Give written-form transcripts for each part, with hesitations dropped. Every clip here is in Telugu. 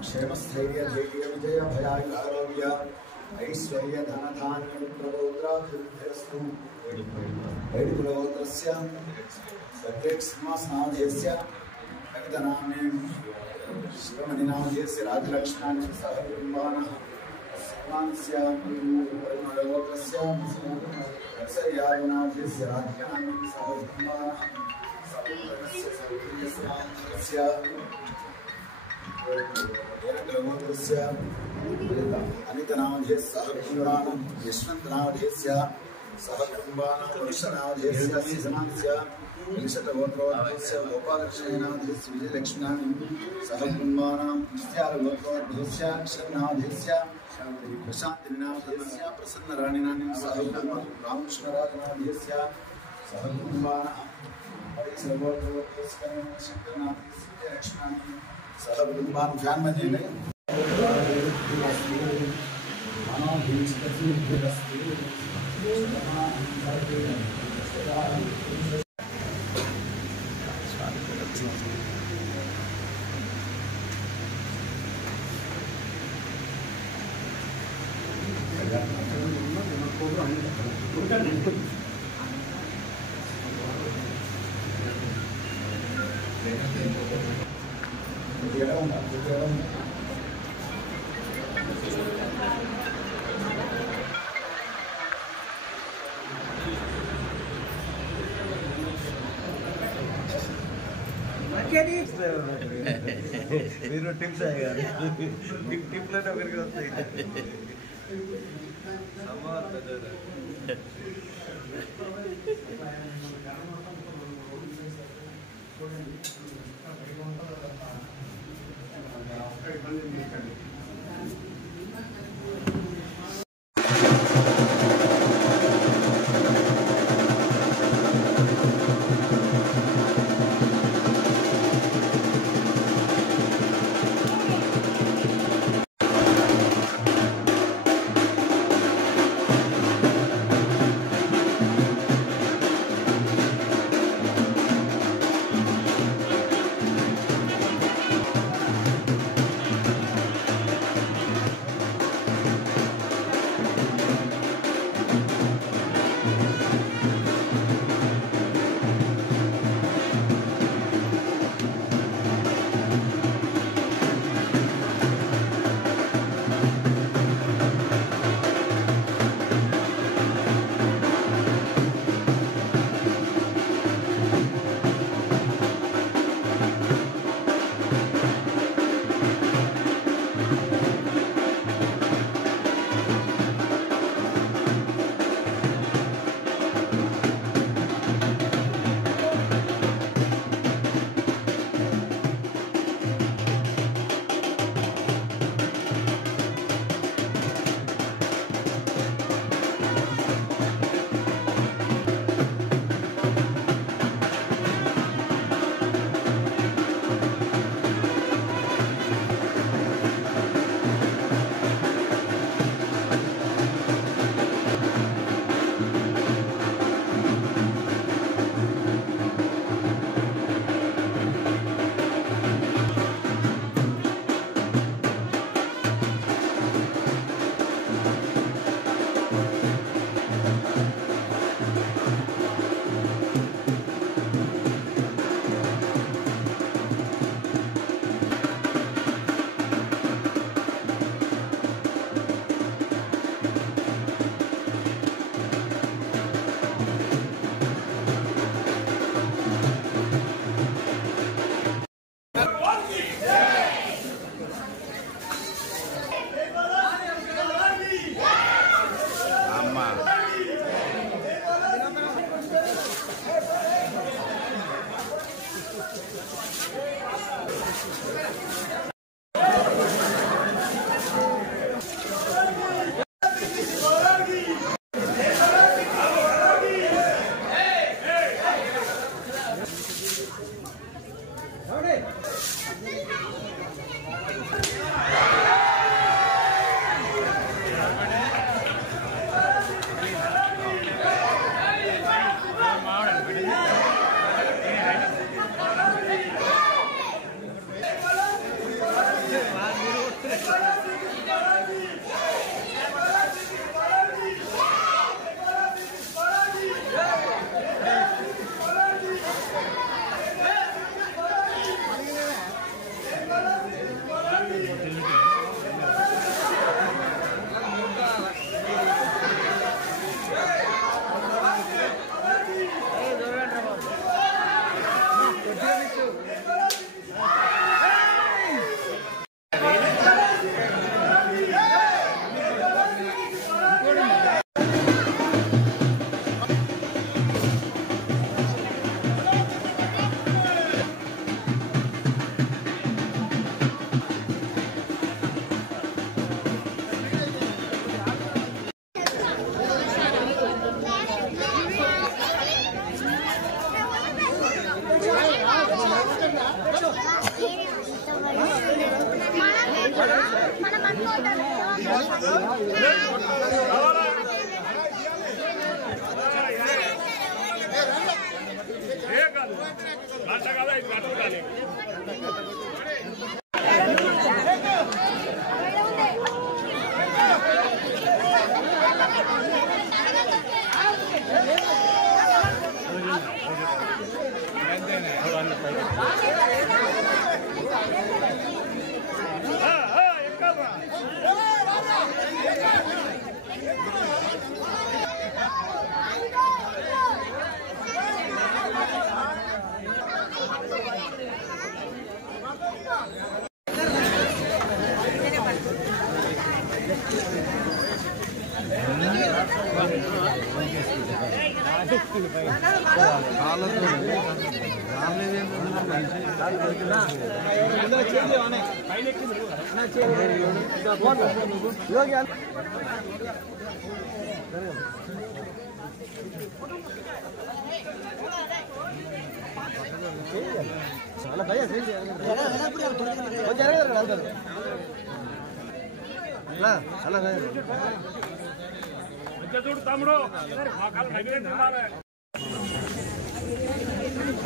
क्षेमस्थैर्य धैर्य विजय भयायु आरोग्य ऐश्वर्य धन धान्य प्रबोधराभिवृद्धिरस्तु वैदिकुलगोत्रस्य सद्रेक्ष्मासनामधेयस्य कवितनाम्ने शिवमणिनामधेयस्य राजलक्ष्मणानि सह कुटुम्बानां सम्मानस्य परिमलगोत्रस्य रसयारुणामधेयस्य राज्ञानां सह कुटुम्बानां सपुत्रस्य सौर्यस्य अनितनामधेयस्य सह कुटुम्बानां यशवन्तनामधेयस्य सह कुटुम्बानां वर्षनामधेयस्य सीसनास्य विशतगोत्रोद्भवस्य गोपालकृष्णनामधेयस्य विजयलक्ष्म्यानि सह कुटुम्बानां विद्यालगोत्रोद्भवस्य क्षरनामधेयस्य प्रशान्तिनामधेयस्य प्रसन्नराणिनानि सह कुटुम्बानां रामकृष्णराजनामधेयस्य सह कुटुम्बानां परिसरगोत्रोद्भवस्य शङ्करनामधेयस्य विजयलक्ष्म्यानि सह कुटुम्बानां जान्मदिने మీరు టిప్స్ అయ్యారు టిప్లను ఒకరికి వస్తాయి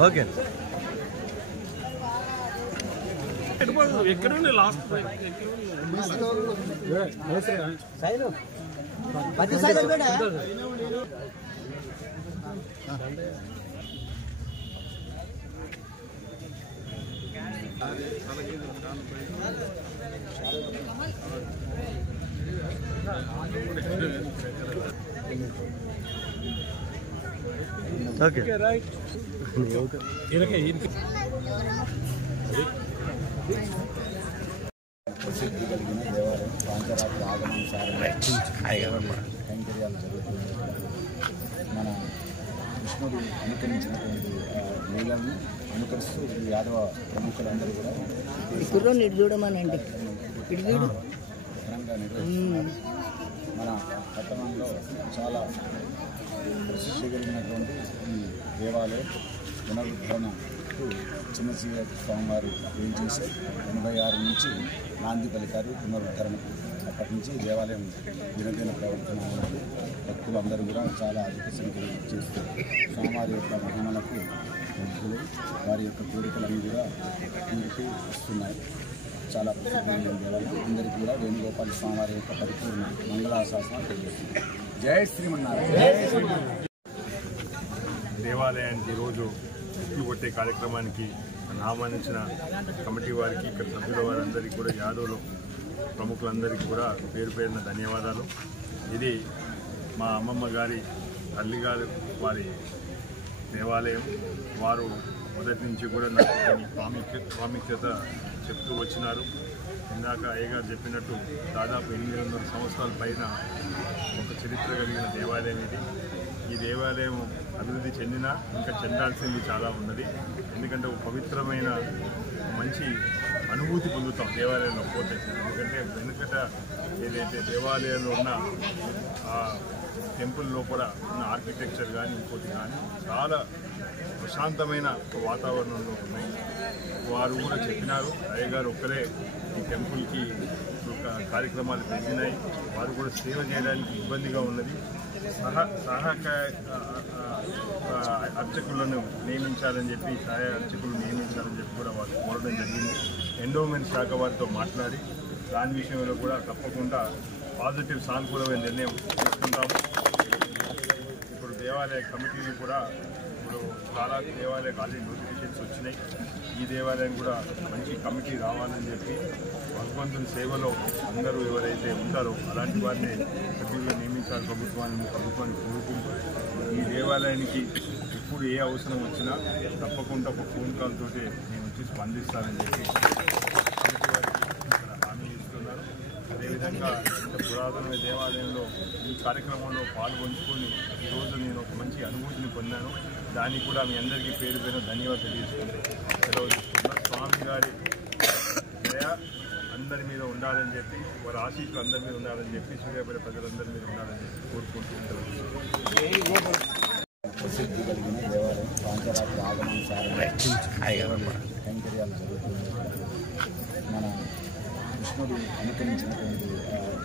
ఓకే ఎక్కడ లాస్ట్ ఓకే రైట్ ప్రసిద్ధి కలిగిన దేవాలయం పాంచరాత్రి ఆగమనుసారం కైంకర్యాలు జరుగుతుంది. మన కృష్ణుడు అనుకరించినటువంటి లీలలను అనుకరిస్తూ ఈ యాదవ ప్రముఖులందరూ కూడా చూడమనండి ఘనంగా నిర్వహిస్తున్నారు. మన పట్టణంలో చాలా ప్రసిద్ధి కలిగినటువంటి ఈ దేవాలయం పునరుద్ధరణకు చిన్నచీర స్వామివారు ఏం చేశారు 86 నుంచి నాంది పలికారు పునరుద్ధరణకు. అప్పటి నుంచి దేవాలయం దినదిన ప్రవర్తన ఉన్నది. భక్తులు అందరూ కూడా చాలా అధిక సంఖ్యలో చేస్తూ స్వామివారి యొక్క మహిమలకు భక్తులు వారి యొక్క కోరికలన్నీ కూడా తీరుతూ వస్తున్నాయి. చాలా ప్రసిద్ధమైన దేవాలయం. అందరికీ కూడా వేణుగోపాల స్వామివారి యొక్క పరిపూర్ణ మంగళాశాసనాలు తెలియజేస్తుంది. జై శ్రీమన్నారాయణ. దేవాలయానికి ఈరోజు ఉట్లు కొట్టే కార్యక్రమానికి ఆహ్వానించిన కమిటీ వారికి, ఇక్కడ సభ్యుల వారందరికీ కూడా, యాదవులు ప్రముఖులందరికీ కూడా పేరు పేరున ధన్యవాదాలు. ఇది మా అమ్మమ్మ గారి తల్లిగారి వారి దేవాలయం. వారు మొదటి నుంచి కూడా నాకు ప్రాముఖ్యత చెప్తూ వచ్చినారు. ఇందాక అయ్యగారు చెప్పినట్టు దాదాపు 800 సంవత్సరాల పైన ఒక చరిత్ర కలిగిన దేవాలయం ఇది. ఈ దేవాలయం అభివృద్ధి చెందినా ఇంకా చెందాల్సింది చాలా ఉన్నది. ఎందుకంటే ఒక పవిత్రమైన మంచి అనుభూతి పొందుతాం దేవాలయంలో పోతే. ఎందుకంటే వెనుకట ఏదైతే దేవాలయంలో ఉన్న ఆ టెంపుల్ లోపల ఉన్న ఆర్కిటెక్చర్ కానీ ఇంకోటి కానీ చాలా ప్రశాంతమైన వాతావరణంలో ఉన్నాయి. వారు కూడా చెప్పినారు, అయ్యగారు ఒక్కరే ఈ టెంపుల్కి కార్యక్రమాలు పెంచినాయి. వారు కూడా సేవ చేయడానికి ఇబ్బందిగా ఉన్నది. సహాయక అర్చకులను నియమించాలని చెప్పి, సహాయ అర్చకులను నియమించాలని చెప్పి కూడా వారు కోరడం జరిగింది. ఎండోమెంట్ శాఖ వారితో మాట్లాడి దాని విషయంలో కూడా తప్పకుండా పాజిటివ్ సానుకూలమైన నిర్ణయం తీసుకుంటాము. ఇప్పుడు దేవాలయ కమిటీలు కూడా చాలా దేవాలయ ఆల్రెడీ నోటిఫికేషన్స్ వచ్చినాయి. ఈ దేవాలయం కూడా మంచి కమిటీ రావాలని చెప్పి భగవంతుని సేవలో అందరూ ఎవరైతే ఉంటారో అలాంటి వారిని సభ్యులుగా నియమించాలి ప్రభుత్వాన్ని కోరుకుంటూ, ఈ దేవాలయానికి ఇప్పుడు ఏ అవసరం వచ్చినా తప్పకుండా ఒక ఫోన్ కాల్ తోటి నేను వచ్చి స్పందిస్తానని చెప్పి కమిటీ వారికి హామీ ఇస్తున్నారు. అదేవిధంగా ఇంత పురాతన దేవాలయంలో ఈ కార్యక్రమంలో పాల్గొంచుకొని ఈరోజు నేను ఒక మంచి అనుభూతిని పొందాను. దానికి కూడా మీ అందరికీ పేరు పేరు ధన్యవాదాలు తెలియజేసుకుంటూ సెలవు తీసుకున్నా. స్వామి గారి దయ అందరి మీద ఉండాలని చెప్పి, వారి ఆశీస్సులు అందరి మీద ఉండాలని చెప్పి, సూర్యాపేట ప్రజలందరి మీద ఉండాలని చెప్పి కోరుకుంటూ ప్రసిద్ధి కలిగిన దేవాలయం పాంచరాత్రి ఆగమానుసారం కైంకర్యాలు జరుగుతుంది. మన కృష్ణుడు అనుకరించినటువంటి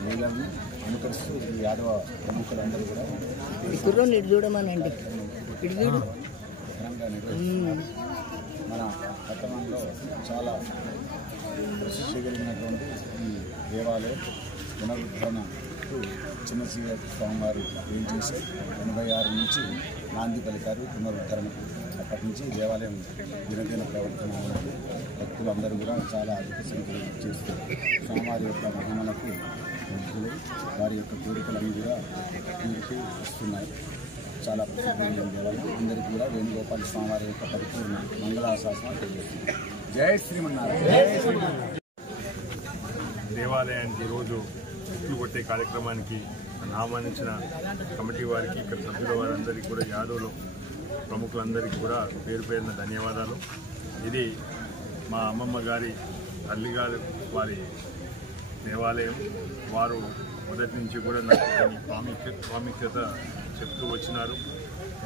లీలలను అనుకరిస్తూ ఈ యాదవ ప్రముఖులందరూ కూడా కుర్రోని ఇటు చూడమనండి. ఇటు చూడు. ఘనంగా నిర్వహిస్తున్నారు. మన పట్టణంలో చాలా ప్రసిద్ధి కలిగినటువంటి ఈ దేవాలయం పునరుద్ధరణకు చిన్నసీయ స్వామివారు ఏం చేసి 86 నుంచి నాంది పలికారు పునరుద్ధరణకు. అప్పటి నుంచి దేవాలయం దినదిన ప్రవర్తన ఉన్నది. భక్తులందరూ కూడా చాలా అధిక సంఖ్యలో చేస్తూ స్వామివారి యొక్క మహిమలకు భక్తులు వారి యొక్క కోరికలన్నీ కూడా తీర్చి వస్తున్నాయి. చాలా ప్రసిద్ధమైన దేవాలయం. అందరికీ కూడా వేణుగోపాల స్వామివారి యొక్క పరిపూర్ణ మంగళాశాసనాలు తెలియజేస్తుంది. జై శ్రీమన్నారాయణ. దేవాలయానికి ఈరోజు చెట్లు కొట్టే కార్యక్రమానికి ఆహ్వానించిన కమిటీ వారికి, ఇక్కడ సభ్యుల వారందరికీ కూడా, యాదవులు ప్రముఖులందరికీ కూడా పేరు పేరున ధన్యవాదాలు. ఇది మా అమ్మమ్మ గారి తల్లి గారి వారి దేవాలయం. వారు మొదటి నుంచి కూడా నాకు ప్రాముఖ్యత చెప్తూ వచ్చినారు.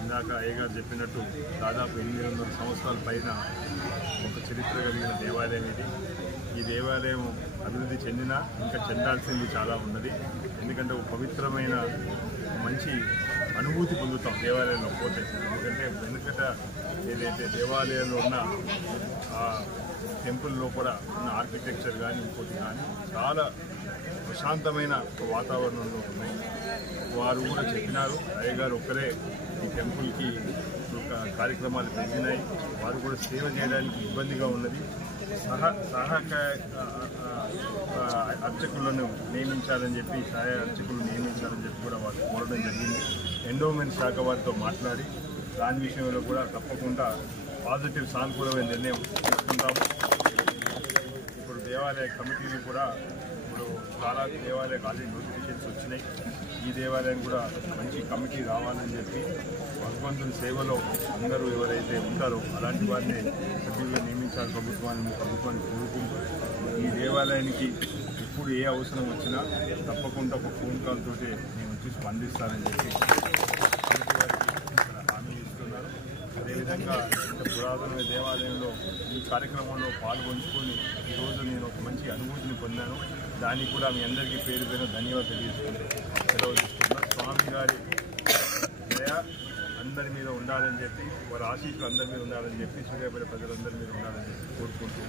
ఇందాక అయ్యగారు చెప్పినట్టు దాదాపు 800 సంవత్సరాల పైన ఒక చరిత్ర కలిగిన దేవాలయం ఇది. ఈ దేవాలయం అభివృద్ధి చెందినా ఇంకా చెందాల్సింది చాలా ఉన్నది. ఎందుకంటే ఒక పవిత్రమైన మంచి అనుభూతి పొందుతాం దేవాలయంలో పోతే. ఎందుకంటే వెనుకట ఏదైతే దేవాలయంలో ఉన్న ఆ టెంపుల్ లోపల ఉన్న ఆర్కిటెక్చర్ కానీ ఇంకోటి కానీ చాలా ప్రశాంతమైన వాతావరణంలో ఉన్నాయి. వారు కూడా చెప్పినారు, అయ్యగారు ఒక్కరే ఈ టెంపుల్కి కార్యక్రమాలు పెరిగినాయి. వారు కూడా సేవ చేయడానికి ఇబ్బందిగా ఉన్నది. సహాయక అర్చకులను నియమించాలని చెప్పి, సహాయ అర్చకులను నియమించాలని చెప్పి కూడా వారు కోరడం జరిగింది. ఎండోమెంట్ శాఖ వారితో మాట్లాడి దాని విషయంలో కూడా తప్పకుండా పాజిటివ్ సానుకూలమైన నిర్ణయం తీసుకుంటాము. ఇప్పుడు దేవాలయ కమిటీలు కూడా ఇప్పుడు చాలా దేవాలయాలకు ఆల్రెడీ నోటిఫికేషన్స్ వచ్చినాయి. ఈ దేవాలయం కూడా మంచి కమిటీ రావాలని చెప్పి భగవంతుని సేవలో అందరూ ఎవరైతే ఉంటారో అలాంటి వారిని సభ్యులుగా నియమించాలి ప్రభుత్వాన్ని కోరుకుంటూ, ఈ దేవాలయానికి ఎప్పుడు ఏ అవసరం వచ్చినా తప్పకుండా ఒక ఫోన్ కాల్ తోటి నేను వచ్చి స్పందిస్తానని చెప్పి హామీ ఇస్తున్నారు. అదేవిధంగా ఇంత పురాతన దేవాలయంలో ఈ కార్యక్రమంలో పాల్గొంచుకొని ఈరోజు నేను ఒక మంచి అనుభూతిని పొందాను. దానికి కూడా మీ అందరికీ పేరు పేరు ధన్యవాదాలు తెలియజేసుకుంటూ సెలవు తీసుకున్నాను. స్వామి గారి దయ అందరి మీద ఉండాలని చెప్పి, వారి ఆశీస్సులు అందరి మీద ఉండాలని చెప్పి, సూర్యాపేట ప్రజలందరి మీద ఉండాలని చెప్పి కోరుకుంటూ